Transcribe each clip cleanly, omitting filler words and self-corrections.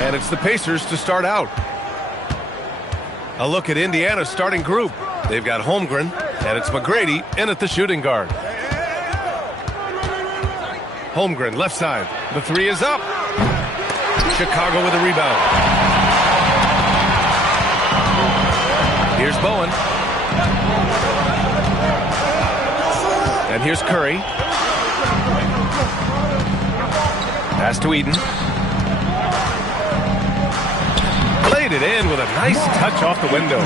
And it's the Pacers to start out. A look at Indiana's starting group. They've got Holmgren, and it's McGrady in at the shooting guard. Holmgren, left side. The three is up. Chicago with a rebound. Here's Bowen. And here's Curry. Pass to Eden. Laid it in with a nice touch off the window.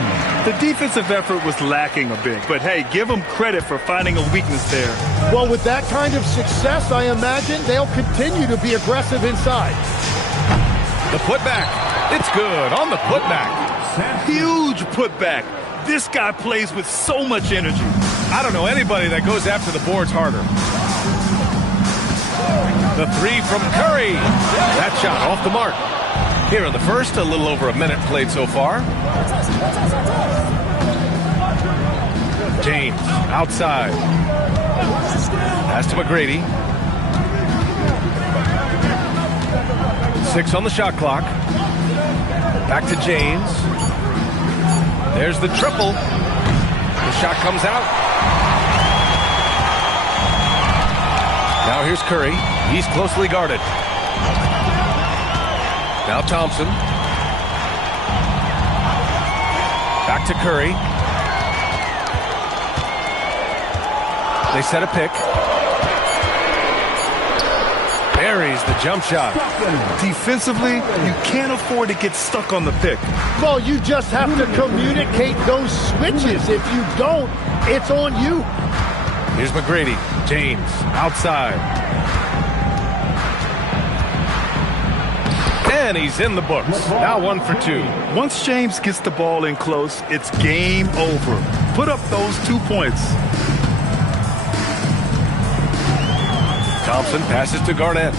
The defensive effort was lacking a bit, but hey, give them credit for finding a weakness there. Well, with that kind of success, I imagine they'll continue to be aggressive inside. The putback. It's good on the putback. Huge putback. This guy plays with so much energy. I don't know anybody that goes after the boards harder. The three from Curry. That shot off the mark. Here in the first, a little over a minute played so far. James outside. Pass to McGrady. 6 on the shot clock. Back to James. There's the triple. The shot comes out. Now here's Curry. He's closely guarded. Now Thompson. Back to Curry. They set a pick. Buries the jump shot. Defensively, you can't afford to get stuck on the pick. Well, you just have to communicate those switches. If you don't, it's on you. Here's McGrady. James outside. And he's in the books. Now 1 for 2. Once James gets the ball in close, it's game over. Put up those 2 points. Thompson passes to Garnett.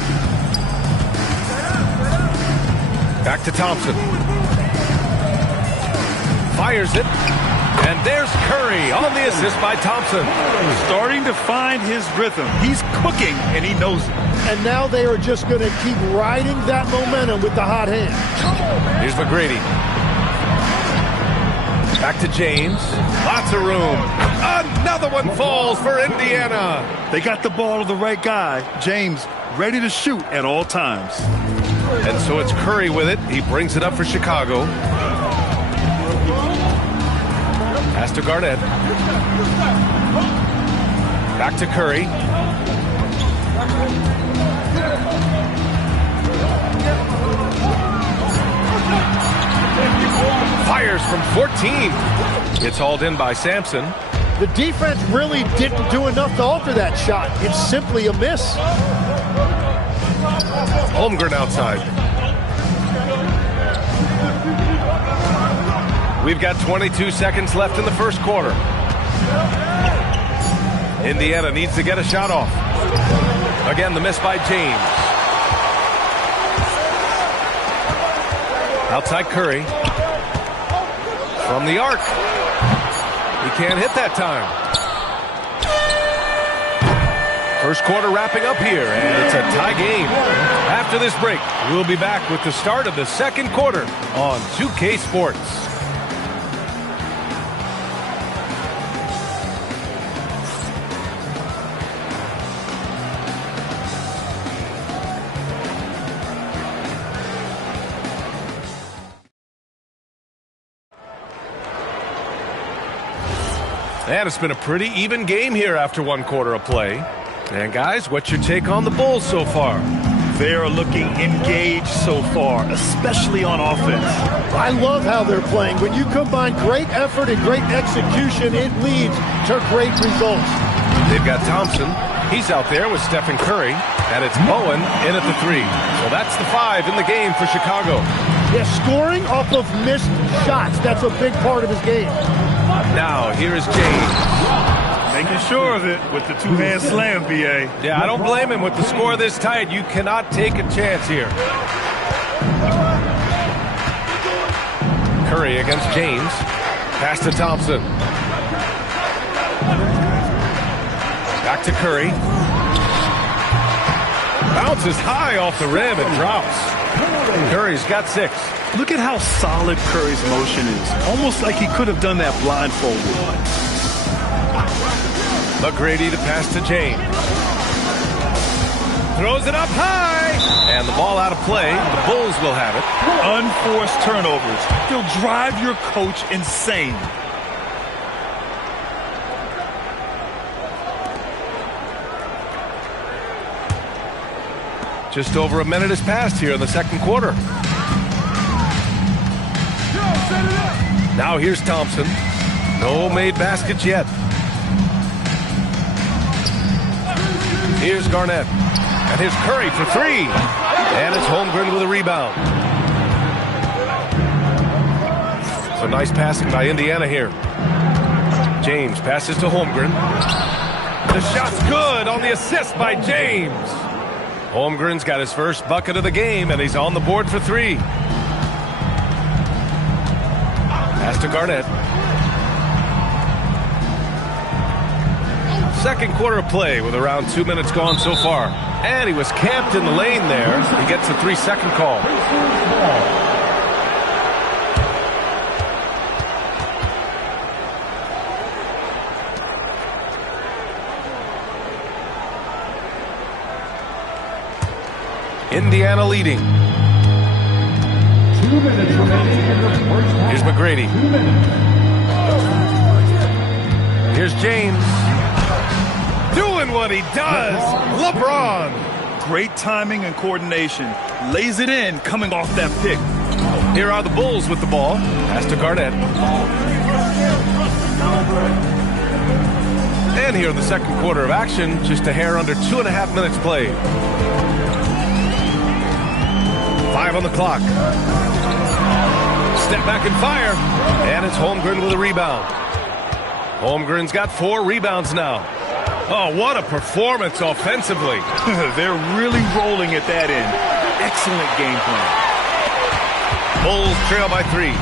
Back to Thompson. Fires it. And there's Curry on the assist by Thompson. Starting to find his rhythm. He's cooking, and he knows it. And now they are just going to keep riding that momentum with the hot hand. Here's McGrady. Back to James. Lots of room. Another one falls for Indiana. They got the ball to the right guy. James ready to shoot at all times. And so it's Curry with it. He brings it up for Chicago. Pass to Garnett. Back to Curry. Fires from 14. It's hauled in by Sampson. The defense really didn't do enough to alter that shot. It's simply a miss. Holmgren outside. We've got 22 seconds left in the first quarter. Indiana needs to get a shot off. Again, the miss by James. Outside Curry. From the arc. He can't hit that time. First quarter wrapping up here, and it's a tie game. After this break, we'll be back with the start of the second quarter on 2K Sports. And it's been a pretty even game here after 1 quarter of play. And guys, what's your take on the Bulls so far? They are looking engaged so far, especially on offense. I love how they're playing. When you combine great effort and great execution, it leads to great results. They've got Thompson. He's out there with Stephen Curry. And it's Bowen in at the 3. So that's the 5 in the game for Chicago. Yeah, scoring off of missed shots. That's a big part of his game. Now, here is James. Making sure of it with the 2-hand slam, B.A. Yeah, I don't blame him with the score this tight. You cannot take a chance here. Curry against James. Pass to Thompson. Back to Curry. Bounces high off the rim and drops. Curry's got 6. Look at how solid Curry's motion is. Almost like he could have done that blindfolded. McGrady to pass to James. Throws it up high. And the ball out of play. The Bulls will have it. Unforced turnovers. They'll drive your coach insane. Just over a minute has passed here in the second quarter. Now here's Thompson. No made baskets yet. Here's Garnett. And here's Curry for 3. And it's Holmgren with a rebound. So nice passing by Indiana here. James passes to Holmgren. The shot's good on the assist by James. Holmgren's got his first bucket of the game, and he's on the board for 3. Pass to Garnett. Second quarter of play with around 2 minutes gone so far. And he was camped in the lane there. He gets a 3-second call. Indiana leading. 2 minutes remaining in the first half. Here's McGrady. 2 minutes. Here's James. Doing what he does. LeBron. Great timing and coordination. Lays it in coming off that pick. Here are the Bulls with the ball. Pass to Garnett. And here in the second quarter of action, just a hair under 2.5 minutes played. 5 on the clock. Step back and fire. And it's Holmgren with a rebound. Holmgren's got 4 rebounds now. Oh, what a performance offensively. They're really rolling at that end. Excellent game plan. Bulls trail by 3.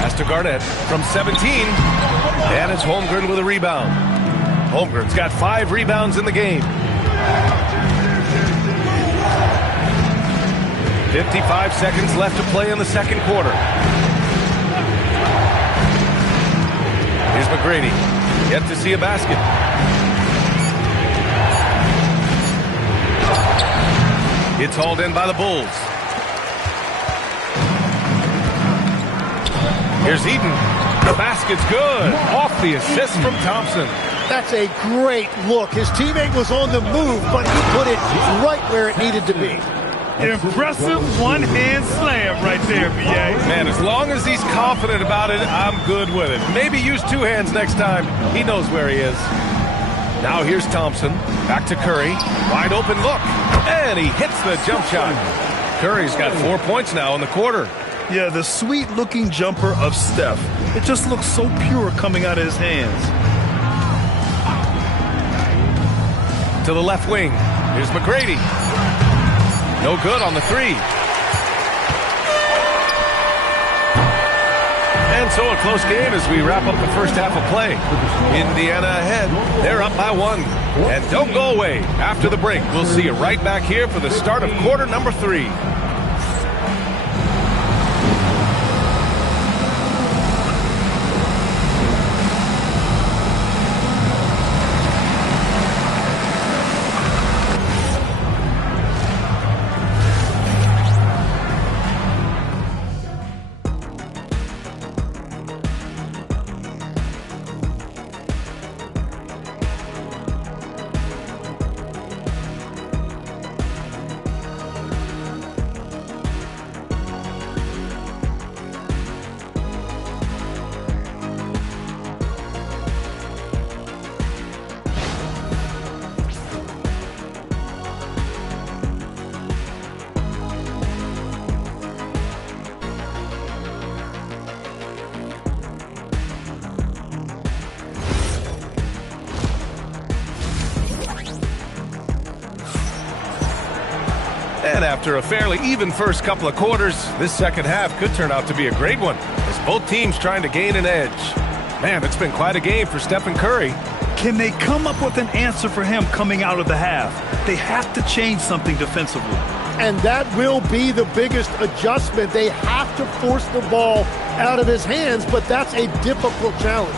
Pass to Garnett from 17. And it's Holmgren with a rebound. Holmgren's got 5 rebounds in the game. 55 seconds left to play in the second quarter. Here's McGrady. Yet to see a basket. It's hauled in by the Bulls. Here's Eden. The basket's good. Off the assist from Thompson. That's a great look. His teammate was on the move, but he put it right where it needed to be. Impressive one-hand slam right there, B.A. Man, as long as he's confident about it, I'm good with it. Maybe use 2 hands next time. He knows where he is. Now here's Thompson. Back to Curry. Wide open look. And he hits the jump shot. Curry's got 4 points now in the quarter. Yeah, the sweet-looking jumper of Steph. It just looks so pure coming out of his hands. To the left wing. Here's McGrady. No good on the 3. And so a close game as we wrap up the first half of play. Indiana ahead. They're up by 1. And don't go away. After the break, we'll see you right back here for the start of quarter number 3. And after a fairly even first couple of quarters, this second half could turn out to be a great one, as both teams trying to gain an edge. Man, it's been quite a game for Stephen Curry. Can they come up with an answer for him coming out of the half? They have to change something defensively. And that will be the biggest adjustment. They have to force the ball out of his hands, but that's a difficult challenge.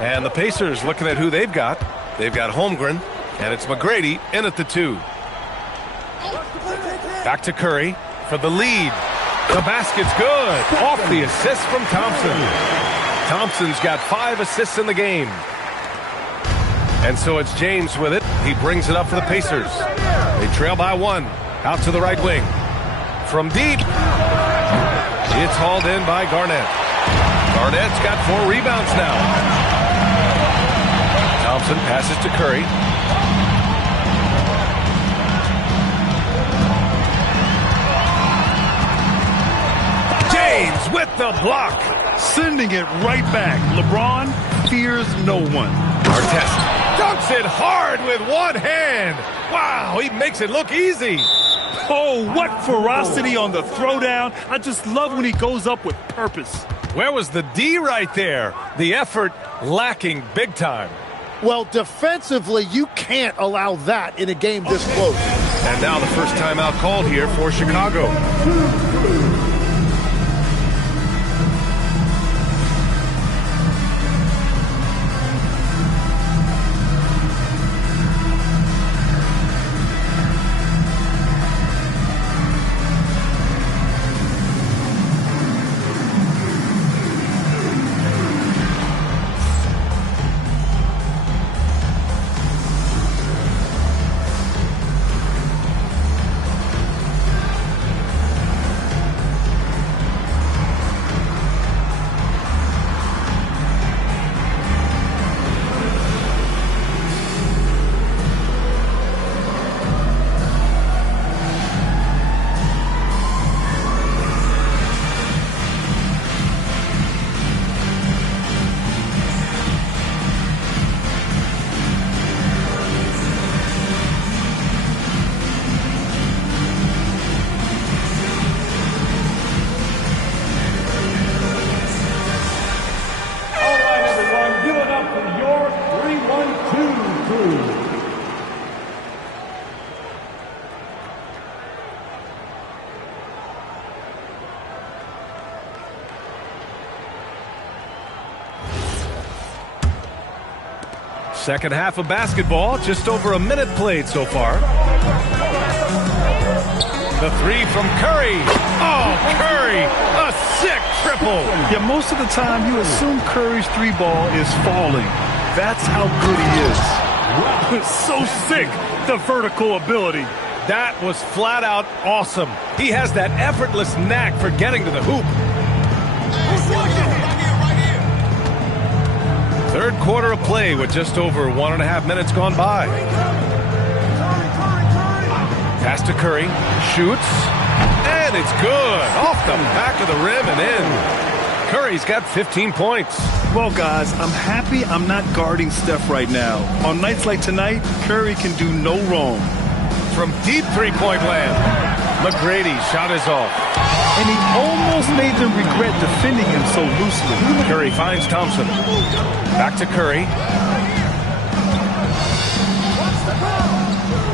And the Pacers looking at who they've got. They've got Holmgren, and it's McGrady in at the 2. Back to Curry for the lead. The basket's good. Off the assist from Thompson. Thompson's got 5 assists in the game. And so it's James with it. He brings it up for the Pacers. They trail by 1. Out to the right wing. From deep. It's hauled in by Garnett. Garnett's got 4 rebounds now. Thompson passes to Curry. James with the block. Sending it right back. LeBron fears no one. Artest dunks it hard with one hand. Wow, he makes it look easy. Oh, what ferocity on the throwdown. I just love when he goes up with purpose. Where was the D right there? The effort lacking big time. Well, defensively, you can't allow that in a game this close. And now the first timeout called here for Chicago. Second half of basketball, just over a minute played so far. The 3 from Curry. Oh, Curry, a sick triple. Yeah, most of the time you assume Curry's 3 ball is falling. That's how good he is. Wow, it's so sick, the vertical ability. That was flat out awesome. He has that effortless knack for getting to the hoop. Third quarter of play with just over 1.5 minutes gone by. Pass to Curry, shoots, and it's good. Off the back of the rim and in. Curry's got 15 points. Well, guys, I'm happy I'm not guarding Steph right now. On nights like tonight, Curry can do no wrong. From deep three-point land, McGrady shot is off. And he almost made them regret defending him so loosely. Curry finds Thompson. Back to Curry.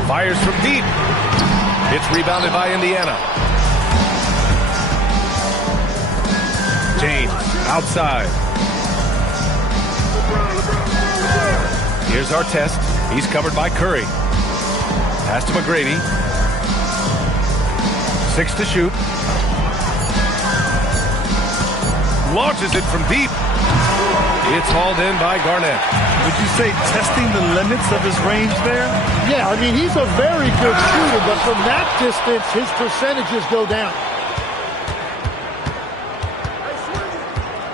Fires from deep. It's rebounded by Indiana. James outside. Here's Artest. He's covered by Curry. Pass to McGrady. 6 to shoot. Launches it from deep. It's hauled in by Garnett. Would you say testing the limits of his range there? Yeah, I mean, he's a very good shooter, but from that distance, his percentages go down.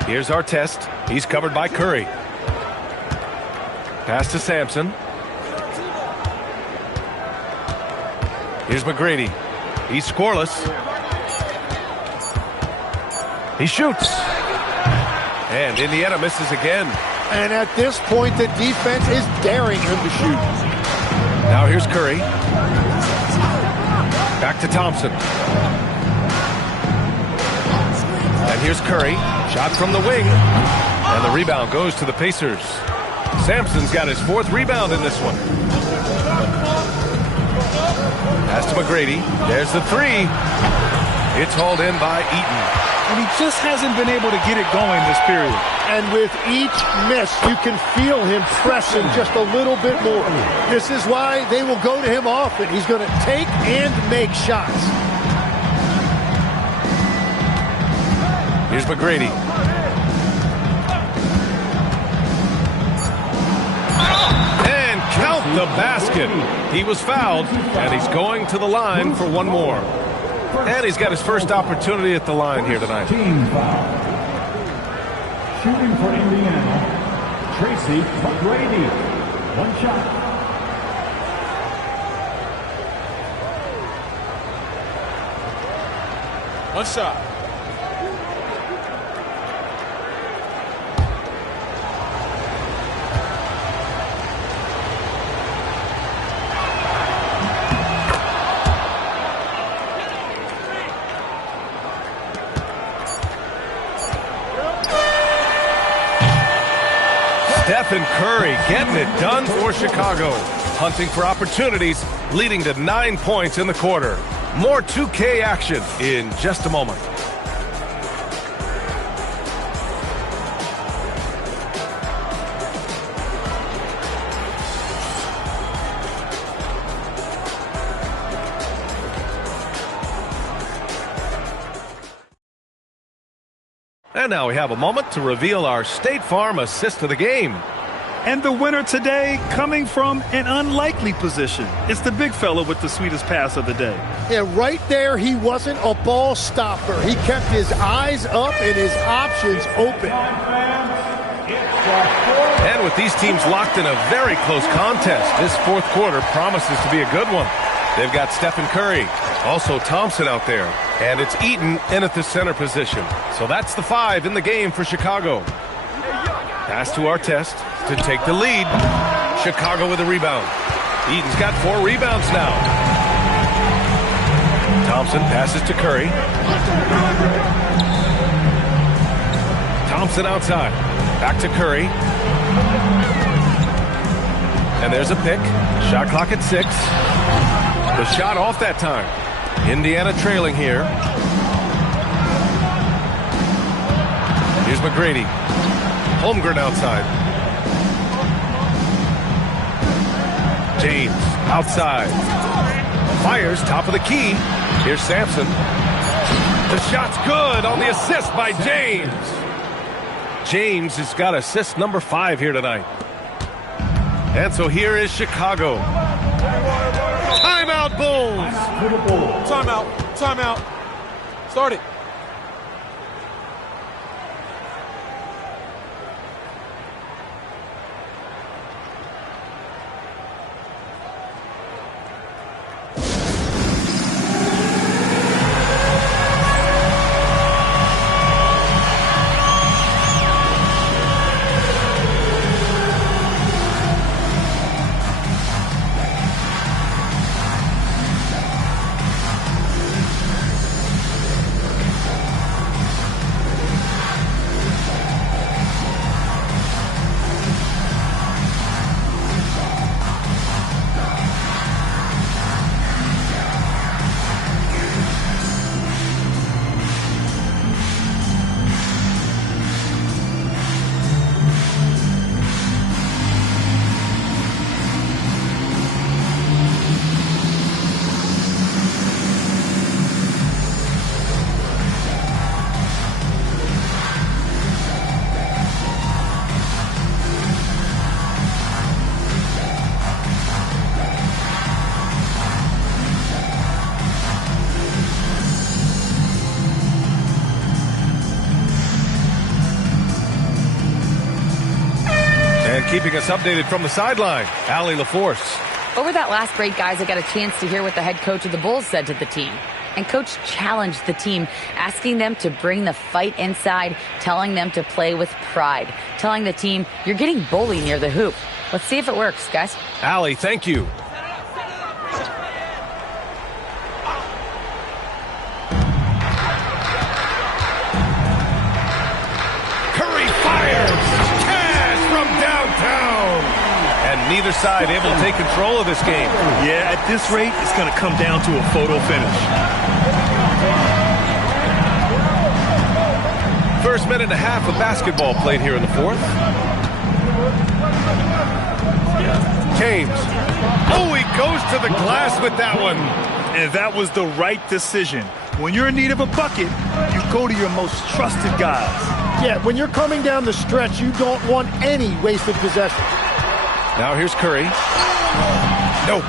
Here's Artest. He's covered by Curry. Pass to Sampson. Here's McGrady. He's scoreless. He shoots. And Indiana misses again. And at this point, the defense is daring him to shoot. Now here's Curry. Back to Thompson. And here's Curry. Shot from the wing. And the rebound goes to the Pacers. Sampson's got his 4th rebound in this one. Pass to McGrady. There's the 3. It's hauled in by Eaton. And he just hasn't been able to get it going this period. And with each miss, you can feel him pressing just a little bit more. This is why they will go to him often. He's going to take and make shots. Here's McGrady. And count the basket. He was fouled, and he's going to the line for one more. And he's got his first opportunity at the line here tonight. Team foul. Shooting for Indiana, Tracy McGrady. 1 shot. One shot. Stephen Curry getting it done for Chicago. Hunting for opportunities, leading to 9 points in the quarter. More 2K action in just a moment. And now we have a moment to reveal our State Farm assist of the game. And the winner today coming from an unlikely position. It's the big fella with the sweetest pass of the day. Yeah, right there, he wasn't a ball stopper. He kept his eyes up and his options open. And with these teams locked in a very close contest, this 4th quarter promises to be a good one. They've got Stephen Curry, also Thompson out there, and it's Eaton in at the center position. So that's the 5 in the game for Chicago. Pass to Artest to take the lead. Chicago with a rebound. Eaton's got 4 rebounds now. Thompson passes to Curry. Thompson outside. Back to Curry. And there's a pick. Shot clock at 6. The shot off that time. Indiana trailing here. Here's McGrady. Holmgren outside. James outside. Fires top of the key. Here's Sampson. The shot's good on the assist by James. James has got assist number 5 here tonight. And so here is Chicago. Timeout, Bulls. Timeout. Timeout. Start it. Keeping us updated from the sideline, Allie LaForce. Over that last break, guys, I got a chance to hear what the head coach of the Bulls said to the team. And Coach challenged the team, asking them to bring the fight inside, telling them to play with pride, telling the team, you're getting bullied near the hoop. Let's see if it works, guys. Allie, thank you. Curry fires! Cash from downtown! other side able to take control of this game. Yeah, at this rate, it's going to come down to a photo finish. First minute and a half of basketball played here in the fourth. James. Oh, he goes to the glass with that one. And that was the right decision. When you're in need of a bucket, you go to your most trusted guys. Yeah, when you're coming down the stretch, you don't want any wasted possessions. Now here's Curry. Nope.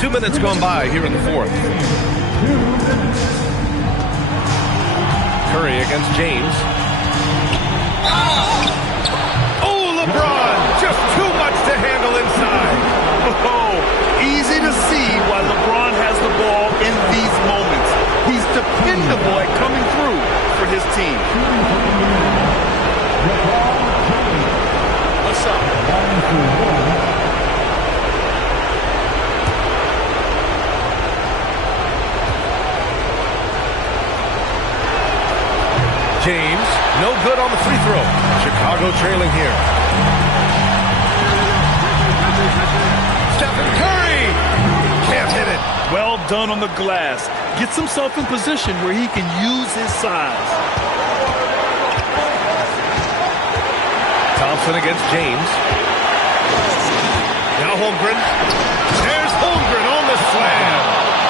2 minutes gone by here in the fourth. Curry against James. Oh, LeBron! Just too much to handle inside. Oh, easy to see why LeBron has the ball in these moments. He's dependable at coming through for his team. One shot. James, no good on the free throw. Chicago trailing here. Stephen Curry! Can't hit it. Well done on the glass. Gets himself in position where he can use his size. Thompson against James. Now Holmgren. There's Holmgren on the slam.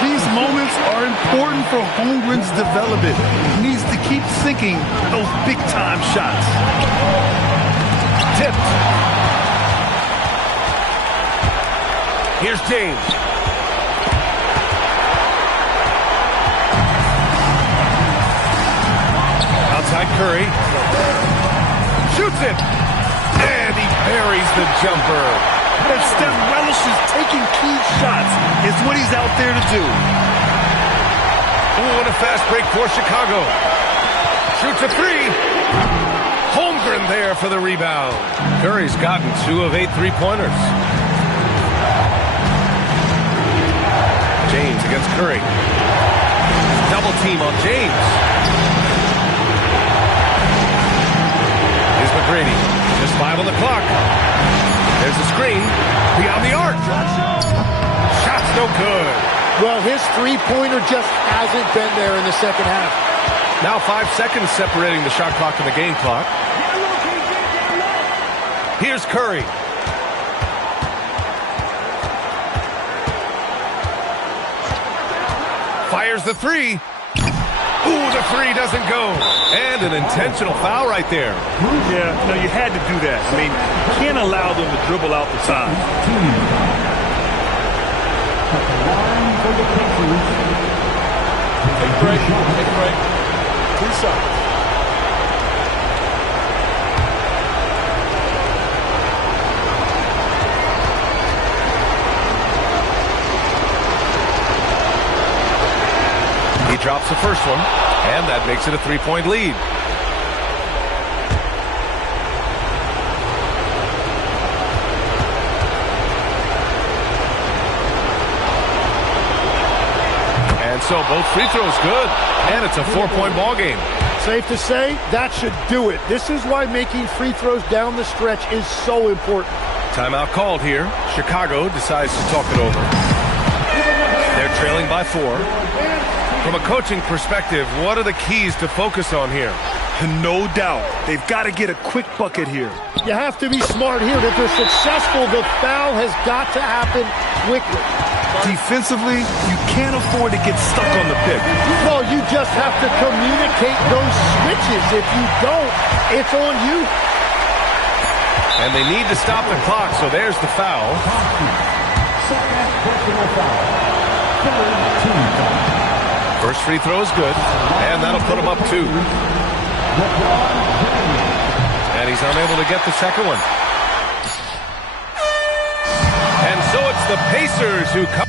These moments are important for Holmgren's development. He needs to keep sinking those big-time shots. Tipped. Here's James. Outside Curry. Shoots it. And he buries the jumper. And Steph relishes taking key shots is what he's out there to do. Ooh, and a fast break for Chicago. Shoots a three. Holmgren there for the rebound. Curry's gotten 2 of 8 3-pointers. James against Curry. Double team on James. Here's McGrady. Just 5 on the clock. There's a screen. Beyond the arc. Shot's no good. Well, his three-pointer just hasn't been there in the second half. Now 5 seconds separating the shot clock and the game clock. Here's Curry. Fires the three. Ooh, the three doesn't go. And an intentional foul right there. Yeah, no, you had to do that. I mean, you can't allow them to dribble out the time. Take a break. Take a break. 2 shots. He drops the first one, and that makes it a 3-point lead. And so both free throws good, and it's a 4-point ball game. Safe to say, that should do it. This is why making free throws down the stretch is so important. Timeout called here. Chicago decides to talk it over. They're trailing by 4. From a coaching perspective, what are the keys to focus on here? No doubt. They've got to get a quick bucket here. You have to be smart here. If they're successful, the foul has got to happen quickly. Defensively, you can't afford to get stuck on the pick. Well, you just have to communicate those switches. If you don't, it's on you. And they need to stop the clock, so there's the foul. First free throw is good, and that'll put him up 2. And he's unable to get the second one. And so it's the Pacers who come.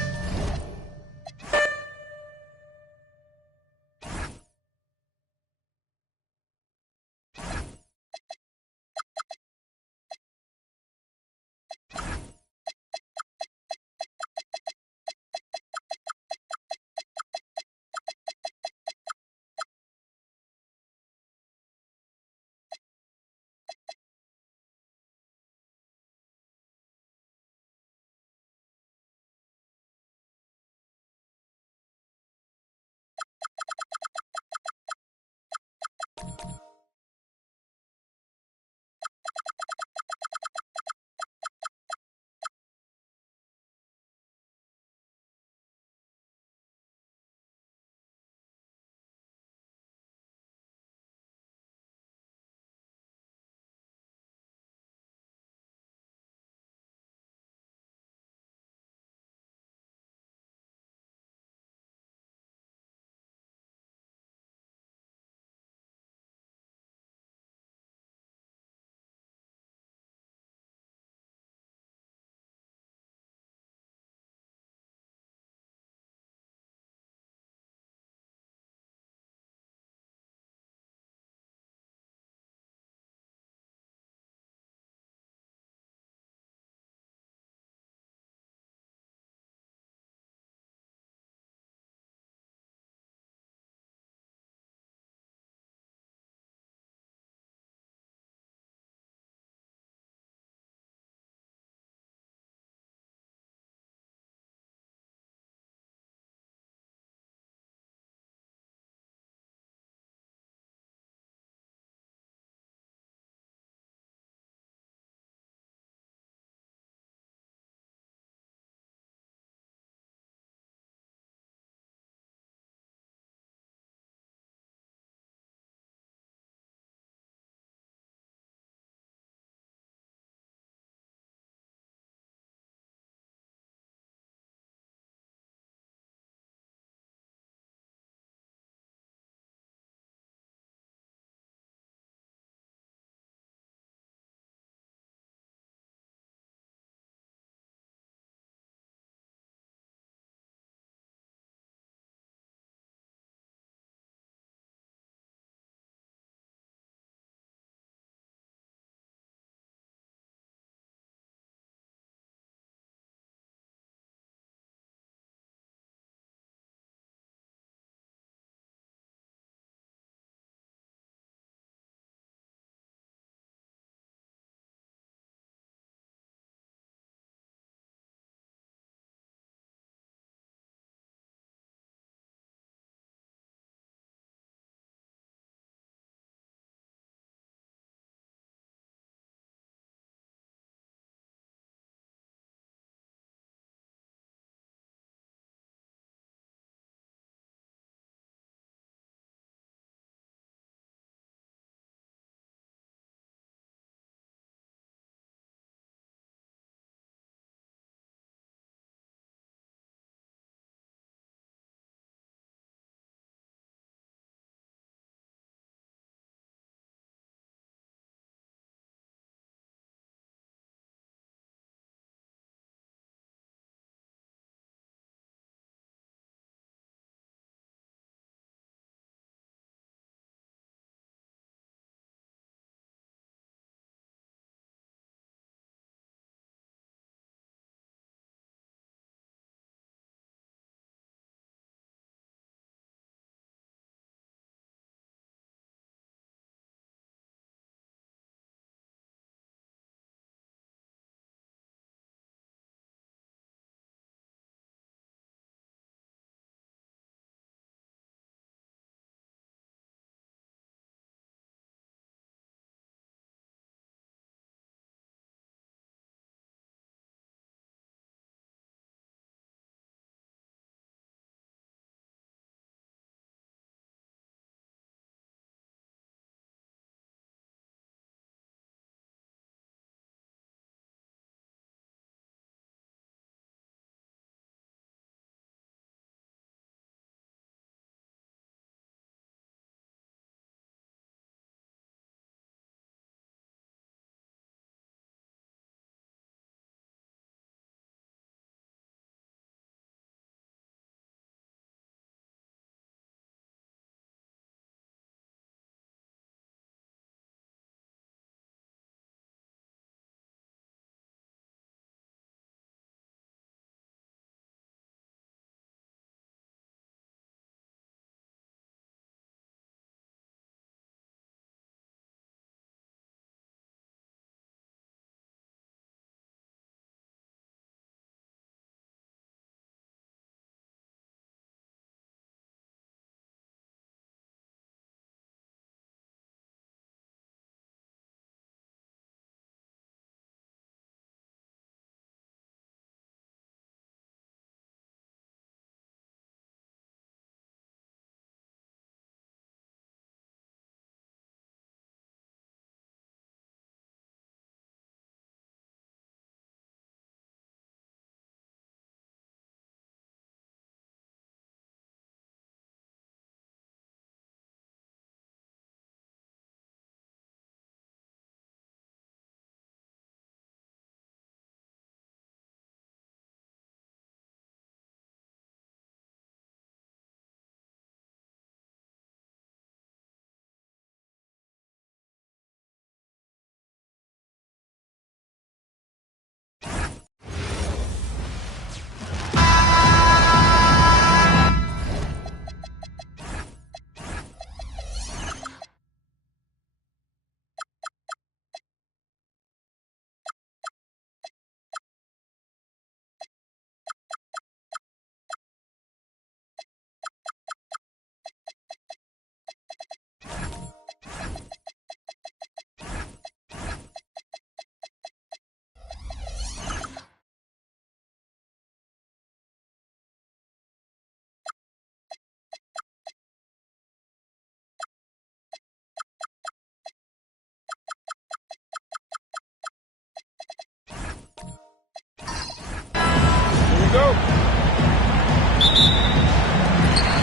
go.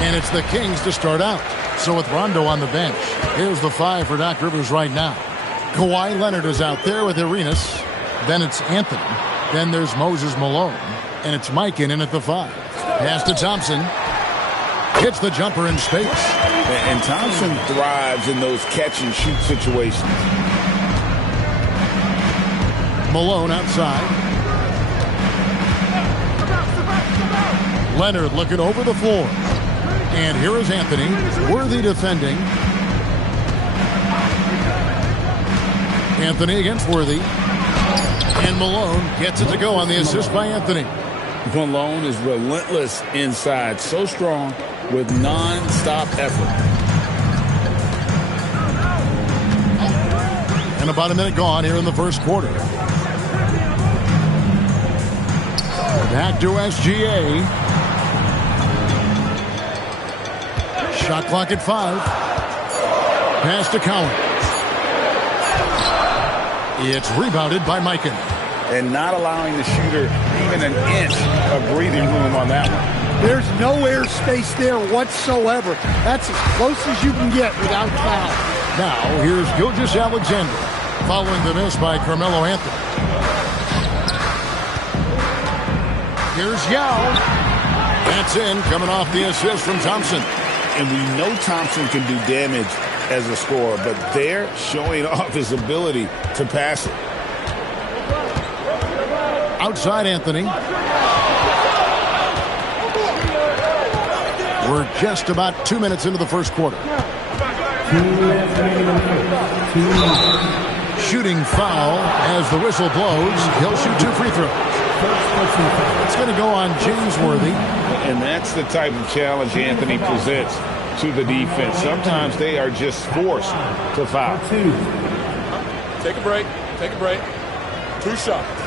And it's the Kings to start out. So with Rondo on the bench, here's the 5 for Doc Rivers right now. Kawhi Leonard is out there with Arenas. Then it's Anthony. Then there's Moses Malone. And it's Mike in at the 5. Pass to Thompson. Hits the jumper in space. And Thompson thrives in those catch-and-shoot situations. Malone outside. Leonard looking over the floor. And here is Anthony. Worthy defending. Anthony against Worthy. And Malone gets it to go on the assist by Anthony. Malone is relentless inside. So strong with non-stop effort. And about a minute gone here in the first quarter. Back to SGA. Shot clock at 5. Pass to Collins. It's rebounded by Mikan. And not allowing the shooter even an inch of breathing room on that one. There's no air space there whatsoever. That's as close as you can get without foul. Now, here's Gilgeous-Alexander following the miss by Carmelo Anthony. Here's Yao. That's in, coming off the assist from Thompson. And we know Thompson can do damage as a scorer, but they're showing off his ability to pass it. Outside Anthony. We're just about 2 minutes into the first quarter. Shooting foul as the whistle blows. He'll shoot 2 free throws. It's going to go on James Worthy. And that's the type of challenge Anthony presents to the defense. Sometimes they are just forced to foul. Take a break. Take a break. 2 shots.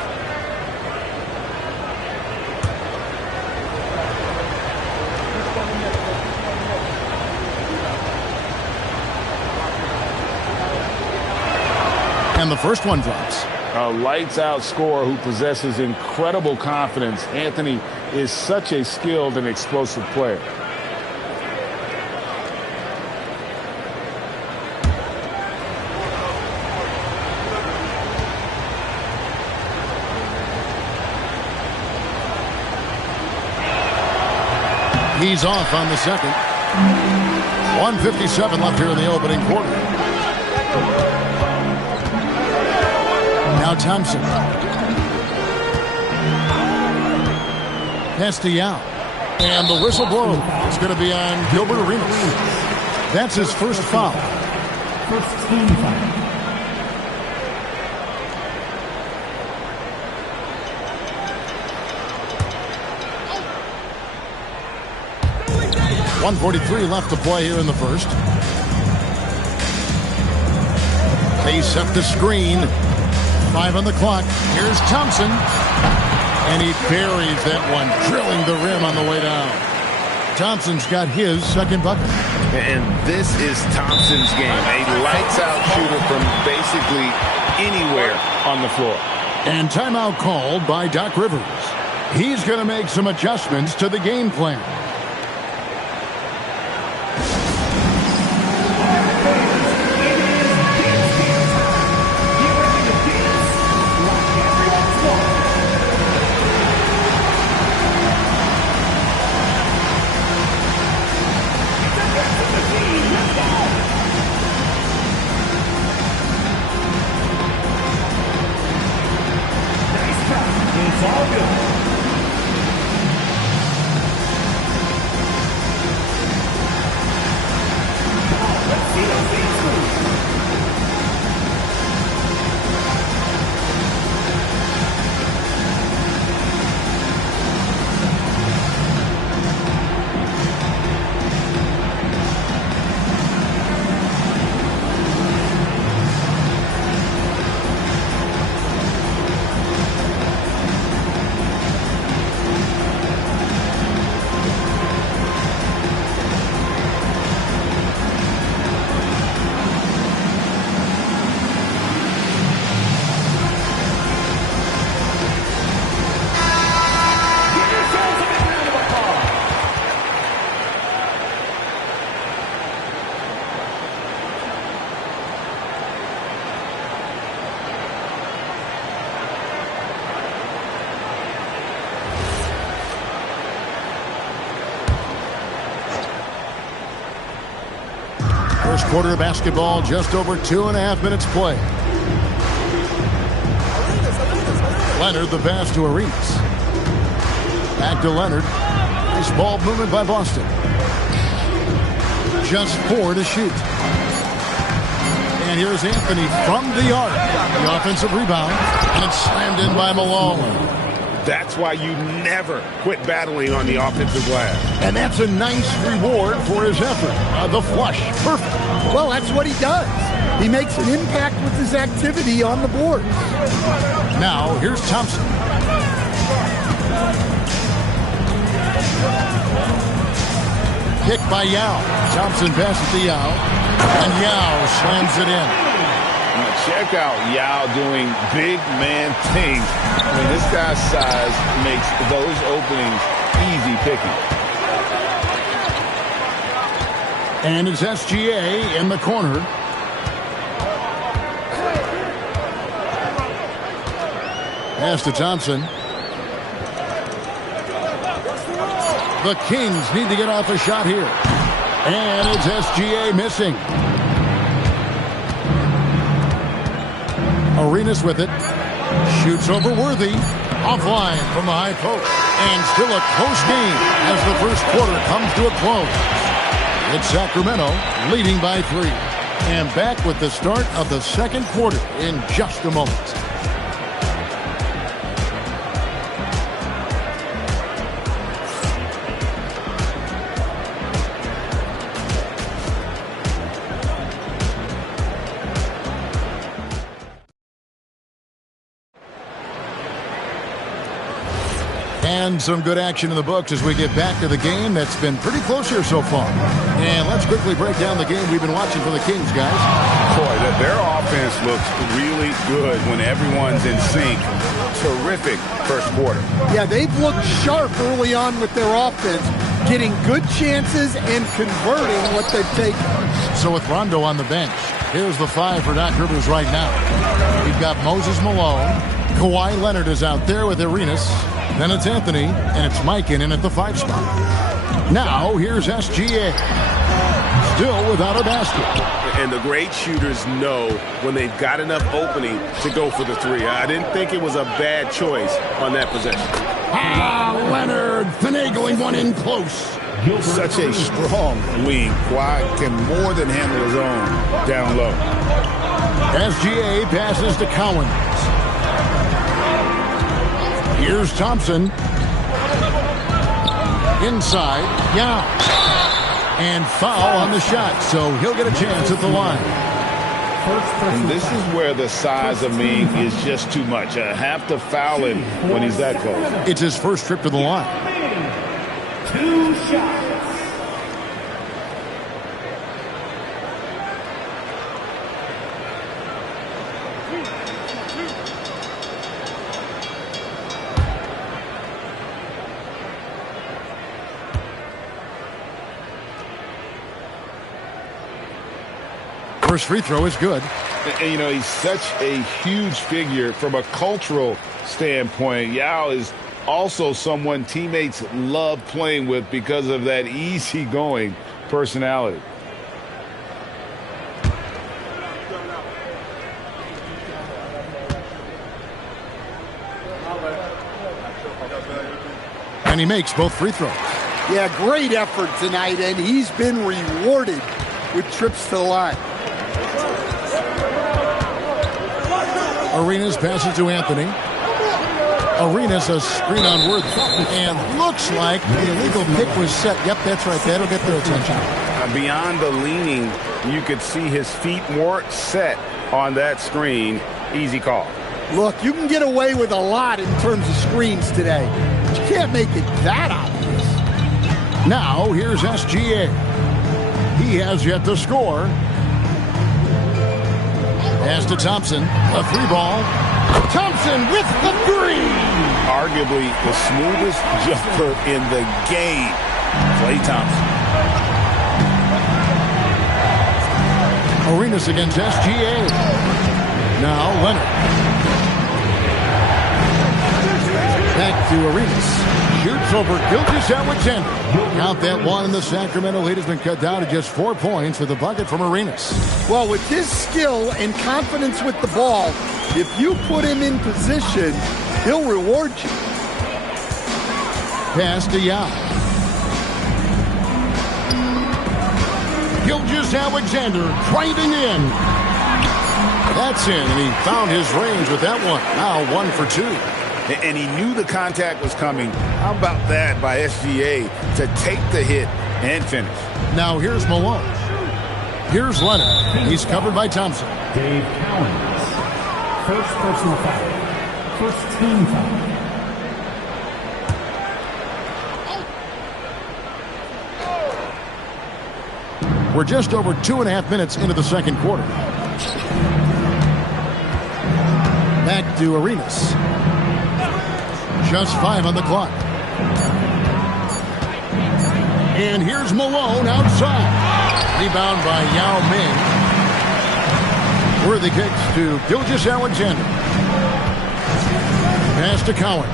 And the first one drops. A lights-out scorer who possesses incredible confidence. Anthony is such a skilled and explosive player. He's off on the second. 1:57 left here in the opening quarter. Now Thompson. Pass to Yao. And the whistle blows. It's going to be on Gilbert Arenas. That's his first foul. First team foul. 1:43 left to play here in the first. They set the screen. 5 on the clock. Here's Thompson. And he buries that one, drilling the rim on the way down. Thompson's got his second bucket. And this is Thompson's game. A lights-out shooter from basically anywhere on the floor. And timeout called by Doc Rivers. He's going to make some adjustments to the game plan. First quarter of basketball, just over 2.5 minutes play. Leonard, the pass to Arenas. Back to Leonard. Nice ball movement by Boston. Just 4 to shoot. And here's Anthony from the arc. The offensive rebound. And it's slammed in by Malone. That's why you never quit battling on the offensive glass. And that's a nice reward for his effort. The flush. Perfect. Well, that's what he does. He makes an impact with his activity on the board. Now, here's Thompson. Pick by Yao. Thompson passes to Yao. And Yao slams it in. Check out Yao doing big man things. I mean, this guy's size makes those openings easy picking. And it's SGA in the corner. Pass to Thompson. The Kings need to get off a shot here. And it's SGA missing. Arenas with it. Shoots over Worthy. Offline from the high post. And still a close game as the first quarter comes to a close. It's Sacramento leading by 3. And back with the start of the second quarter in just a moment. And some good action in the books as we get back to the game that's been pretty close here so far. And let's quickly break down the game we've been watching for the Kings, guys. Boy, their offense looks really good when everyone's in sync. Terrific first quarter. Yeah, they've looked sharp early on with their offense, getting good chances and converting what they've taken. So with Rondo on the bench, here's the 5 for Doc Rivers right now. We've got Moses Malone. Kawhi Leonard is out there with Arenas. Then it's Anthony, and it's Mike in at the 5 spot. Now, here's SGA. Still without a basket. And the great shooters know when they've got enough opening to go for the 3. I didn't think it was a bad choice on that possession. Leonard finagling one in close. Such a strong wing. Kawhi can more than handle his own down low. SGA passes to Cowan. Here's Thompson. Inside. Yao. And foul on the shot, so he'll get a chance at the line. And this is where the size of Ming is just too much. I have to foul him when he's that close. It's his first trip to the line. 2 shots. First free throw is good. And, you know, he's such a huge figure from a cultural standpoint. Yao is also someone teammates love playing with because of that easygoing personality. And he makes both free throws. Yeah, great effort tonight, and he's been rewarded with trips to the line. Arenas passes to Anthony. Arenas a screen on Worthy. And looks like the illegal pick was set. Yep, that's right. That'll get their attention. Beyond the leaning, you could see his feet more set on that screen. Easy call. Look, you can get away with a lot in terms of screens today, but you can't make it that obvious. Now, here's SGA. He has yet to score. Pass to Thompson. A 3-ball. Thompson with the 3. Arguably the smoothest jumper in the game. Klay Thompson. Arenas against SGA. Now Leonard. Back to Arenas. Shoots over Gilgeous-Alexander. Count that one, and the Sacramento lead has been cut down to just 4 points with the bucket from Arenas. Well, with his skill and confidence with the ball, if you put him in position, he'll reward you. Pass to Yao. Gilgeous-Alexander driving in. That's in, and he found his range with that one. Now 1 for 2. And he knew the contact was coming. How about that by SGA to take the hit and finish? Now here's Malone. Here's Leonard. He's covered by Thompson. Dave Cowens. First personal foul. First team foul. We're just over 2.5 minutes into the second quarter. Back to Arenas. Just 5 on the clock. And here's Malone outside. Rebound by Yao Ming. Worthy kicks to Gilgeous-Alexander. Pass to Cowan.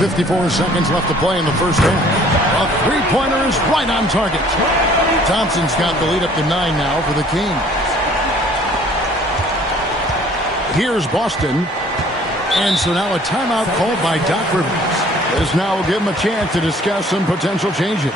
54 seconds left to play in the first half. A three-pointer is right on target. Thompson's got the lead up to 9 now for the Kings. Here's Boston. And so now a timeout called by Doc Rivers. This now will give him a chance to discuss some potential changes.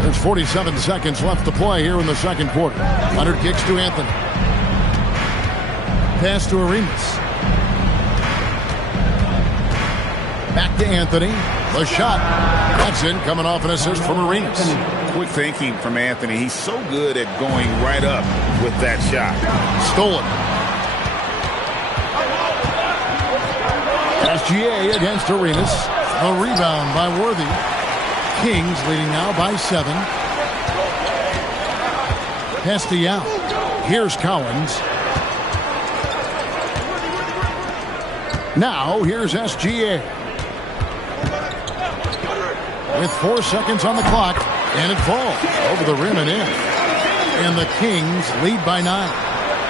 There's 47 seconds left to play here in the second quarter. Leonard kicks to Anthony. Pass to Arenas. Back to Anthony. The shot. That's in, coming off an assist from Arenas. Quick thinking from Anthony. He's so good at going right up with that shot. Stolen. SGA against Arenas. A rebound by Worthy. Kings leading now by 7. Pass to Yao. Here's Cowens. Now here's SGA. With 4 seconds on the clock, and it falls over the rim and in. And the Kings lead by 9.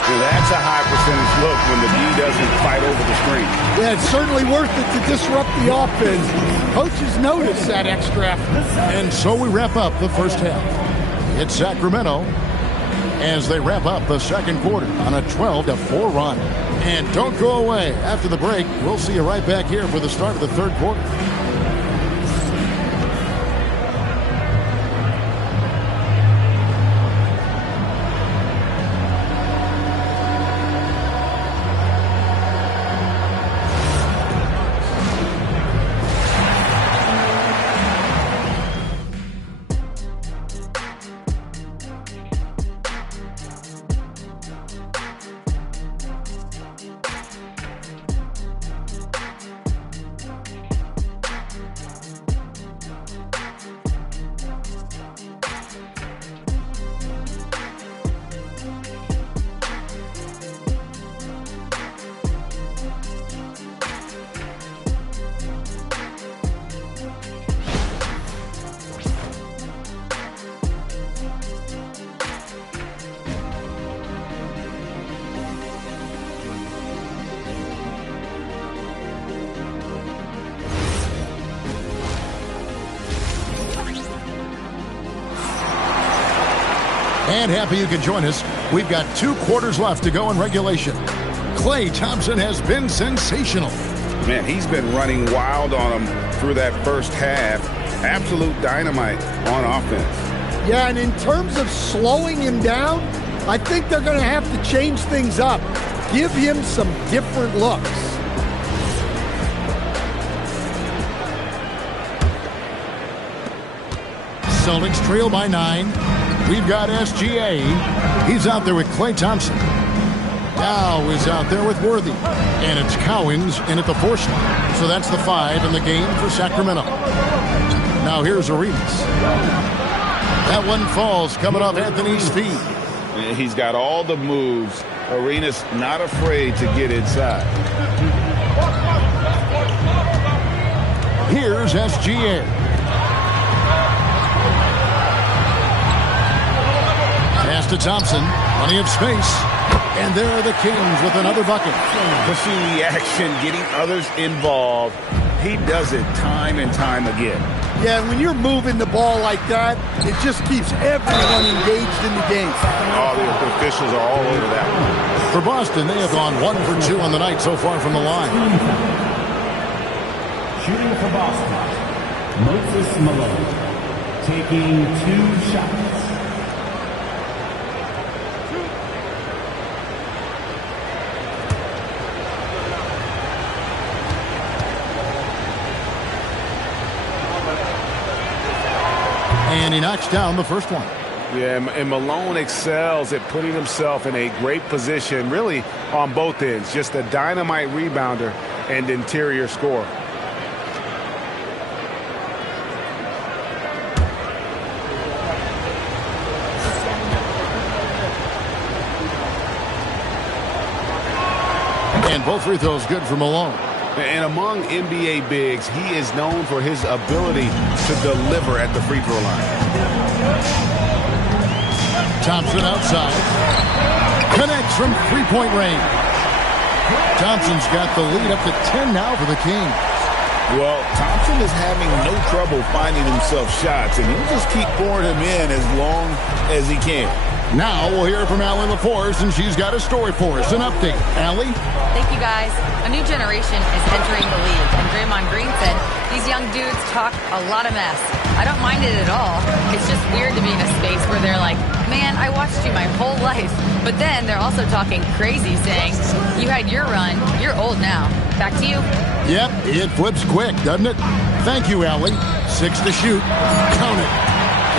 Well, that's a high percentage look when the D doesn't fight over the screen. Yeah, it's certainly worth it to disrupt the offense. Coaches notice that extra effort. And so we wrap up the first half. It's Sacramento as they wrap up the second quarter on a 12-4 run. And don't go away. After the break, we'll see you right back here for the start of the third quarter. And happy you can join us. We've got 2 quarters left to go in regulation. Klay Thompson has been sensational. Man, he's been running wild on him through that first half. Absolute dynamite on offense. Yeah, and in terms of slowing him down, I think they're going to have to change things up. Give him some different looks. Celtics trail by 9. We've got SGA. He's out there with Klay Thompson. Dow is out there with Worthy. And it's Cowens in at the 4 slot. So that's the 5 in the game for Sacramento. Now here's Arenas. That one falls coming off Anthony's feet. And he's got all the moves. Arenas not afraid to get inside. Here's SGA. Pass to Thompson. Plenty of space. And there are the Kings with another bucket. Pushing the action, getting others involved. He does it time and time again. Yeah, when you're moving the ball like that, it just keeps everyone engaged in the game. All the officials are all over that one. For Boston, they have gone 1 for 2 on the night so far from the line. Shooting for Boston, Moses Malone, taking 2 shots. And he knocks down the first one. Yeah, and Malone excels at putting himself in a great position, really on both ends. Just a dynamite rebounder and interior scorer. And both free throws good for Malone. And among NBA bigs, he is known for his ability to deliver at the free throw line. Thompson outside. Connects from three-point range. Thompson's got the lead up to 10 now for the Kings. Well, Thompson is having no trouble finding himself shots, and he'll just keep pouring them in as long as he can. Now we'll hear from Allie LaForce, and she's got a story for us. An update. Allie? Thank you, guys. A new generation is entering the league, and Draymond Green said these young dudes talk a lot of mess. I don't mind it at all. It's just weird to be in a space where they're like, man, I watched you my whole life. But then they're also talking crazy, saying, you had your run, you're old now. Back to you. Yep, it flips quick, doesn't it? Thank you, Allie. 6 to shoot. Count it.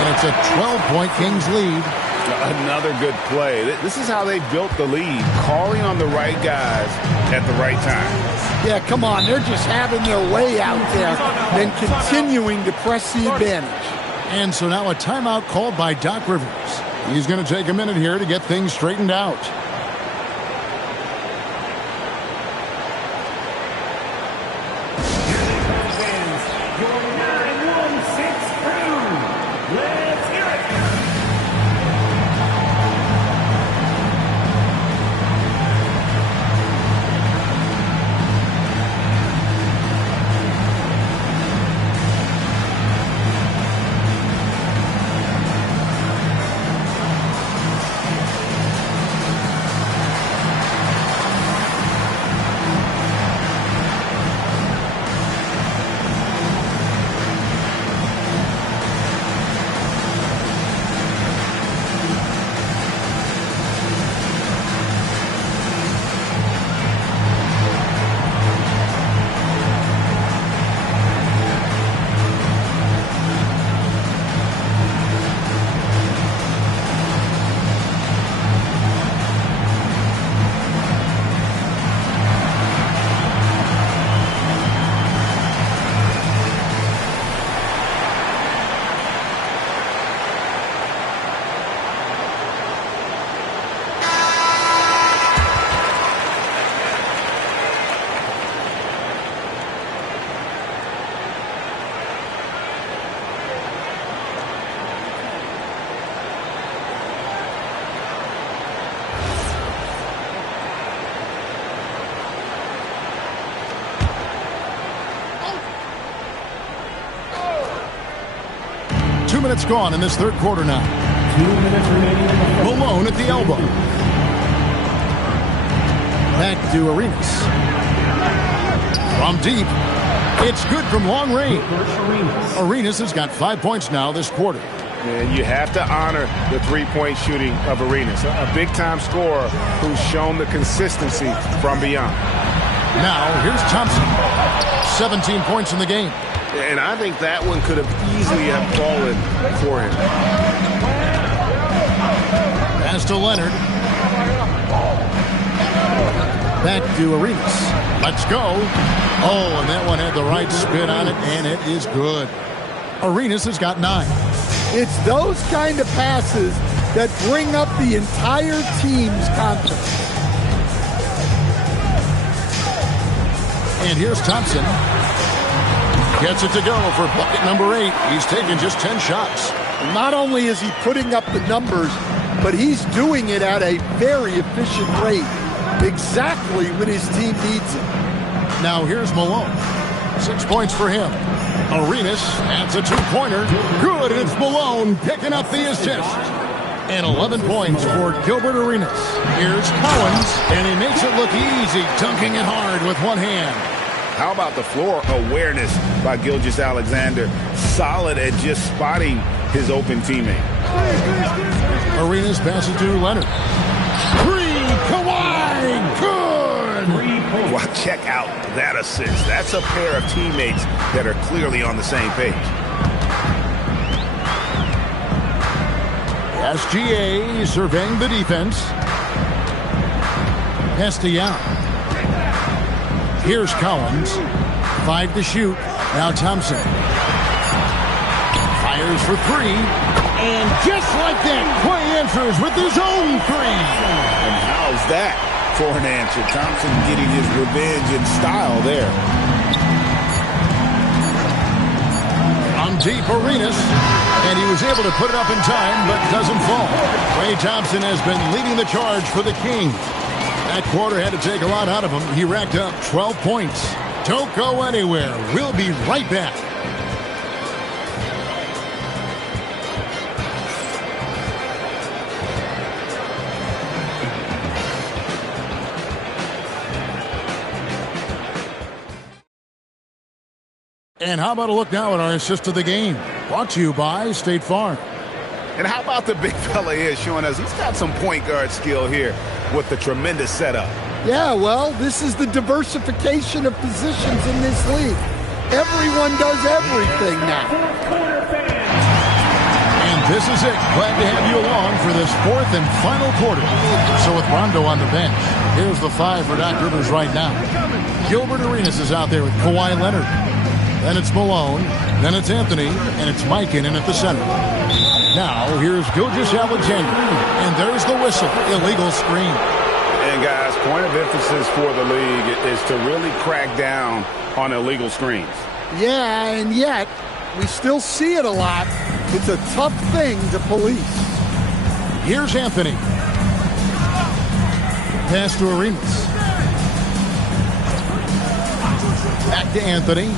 And it's a 12-point Kings lead. Another good play. This is how they built the lead, calling on the right guys at the right time. Yeah, come on. They're just having their way out there, then continuing to press the advantage. And so now a timeout called by Doc Rivers. He's going to take a minute here to get things straightened out. Minutes gone in this third quarter now. 2 minutes remaining in the fourth. Malone at the elbow. Back to Arenas. From deep. It's good from long range. Arenas has got 5 points now this quarter. And you have to honor the three-point shooting of Arenas, a big-time scorer who's shown the consistency from beyond. Now, here's Thompson. 17 points in the game. And I think that one could have easily have fallen for him. Pass to Leonard. Back to Arenas. Let's go. Oh, and that one had the right spin on it, and it is good. Arenas has got 9. It's those kind of passes that bring up the entire team's confidence. And here's Thompson. Gets it to go for bucket number 8. He's taken just 10 shots. Not only is he putting up the numbers, but he's doing it at a very efficient rate. Exactly when his team needs it. Now here's Malone. 6 points for him. Arenas adds a 2-pointer. Good, and it's Malone picking up the assist. And 11 points for Gilbert Arenas. Here's Collins, and he makes it look easy, dunking it hard with one hand. How about the floor awareness by Gilgeous-Alexander? Solid at just spotting his open teammate. Arenas passes to Leonard. 3, Kawhi, good! Well, check out that assist. That's a pair of teammates that are clearly on the same page. SGA surveying the defense. Castellano. Here's Collins. 5 to shoot. Now Thompson. Fires for 3. And just like that, Klay answers with his own 3. And how's that for an answer? Thompson getting his revenge in style there. On deep, Arenas. And he was able to put it up in time, but doesn't fall. Klay Thompson has been leading the charge for the Kings. That quarter had to take a lot out of him. He racked up 12 points. Don't go anywhere. We'll be right back. And how about a look now at our assist of the game? Brought to you by State Farm. And how about the big fella here showing us he's got some point guard skill here with the tremendous setup. Yeah, well, this is the diversification of positions in this league. Everyone does everything now. And this is it. Glad to have you along for this 4th and final quarter. So with Rondo on the bench, here's the 5 for Doc Rivers right now. Gilbert Arenas is out there with Kawhi Leonard. Then it's Malone. Then it's Anthony. And it's Mikan at the center. Now, here's Gilgeous-Alexander. And there's the whistle. Illegal screen. And, guys, point of emphasis for the league is to really crack down on illegal screens. Yeah, and yet, we still see it a lot. It's a tough thing to police. Here's Anthony. Pass to Arenas. Back to Anthony.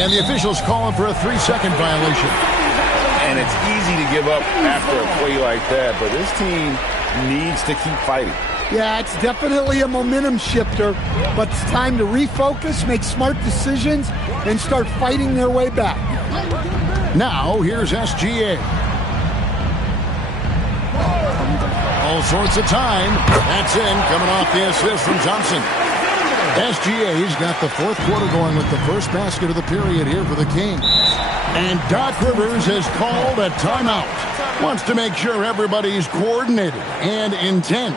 And the officials calling for a 3-second violation. And it's easy to give up after a play like that, but this team needs to keep fighting. Yeah, it's definitely a momentum shifter, but it's time to refocus, make smart decisions, and start fighting their way back. Now, here's SGA. All sorts of time. That's in, coming off the assist from Thompson. SGA's got the 4th quarter going with the first basket of the period here for the Kings. And Doc Rivers has called a timeout. Wants to make sure everybody's coordinated and intent.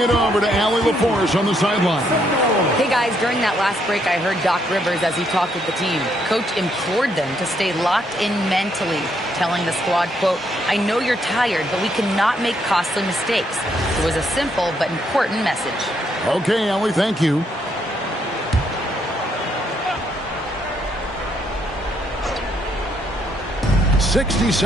Turning it over to Allie LaForce on the sideline. Hey guys, during that last break, I heard Doc Rivers as he talked with the team. Coach implored them to stay locked in mentally, telling the squad, quote, "I know you're tired, but we cannot make costly mistakes." It was a simple but important message. Okay, Allie, thank you. 60 seconds.